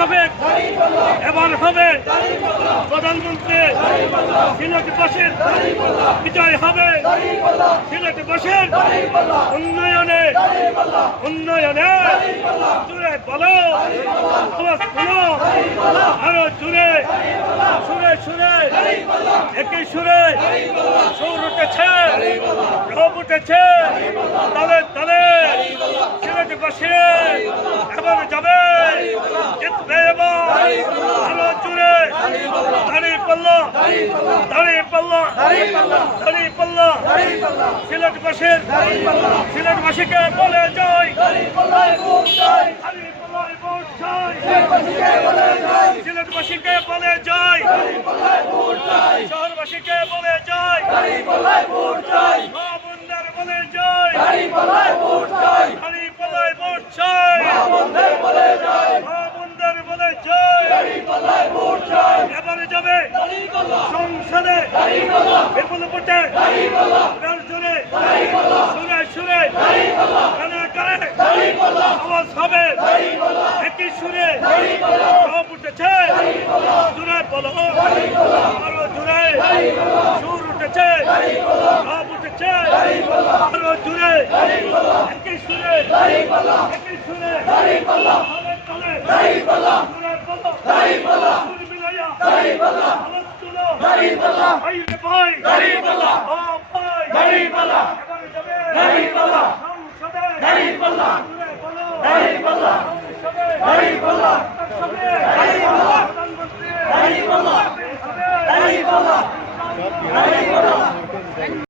মোশাফেক এবার হবে প্রধানমন্ত্রী। সিলেটবাসীর বিজয় হবে, সিলেটবাসীর উন্নয়নে উন্নয়নে। জুড়ে বলো, আওয়াজ বলো, আরো জুড়ে, সুরে সুরে, একই সুরে সুর উঠেছে, রব উঠেছে, তালে তালে সিলেটবাসী এবার যাবে, জিতবে এবার। আরো জুড়ে দাঁড়িপাল্লা, দাঁড়িপাল্লা, দাঁড়িপাল্লা। সিলেটবাসীর সিলেটবাসীকে বলে যাই, দাঁড়িপাল্লায় ভোট চাই। সিলেটবাসীকে বলে যাই, শহরবাসীকে বলে যাই, মা বোনদের বলে যাই, দাঁড়িপাল্লায় ভোট চাই। মা বোনদের বলে যাই, এবারে যাবে সংসদে বিপুল ভোটে, জোরে সুরে সুরে কানে কানে আওয়াজ হবে, একই সুরে সব উঠেছে। জুড়ে বলো, আরো জুড়ে সুর উঠেছে, সব উঠেছে, আরো জুড়ে একই সুরে, একই সুরে তলে তলে জুড়ে বলো, সুর মিলাইয়া আওয়াজ তুলো, ভাই রে ভাই, ও ভাই।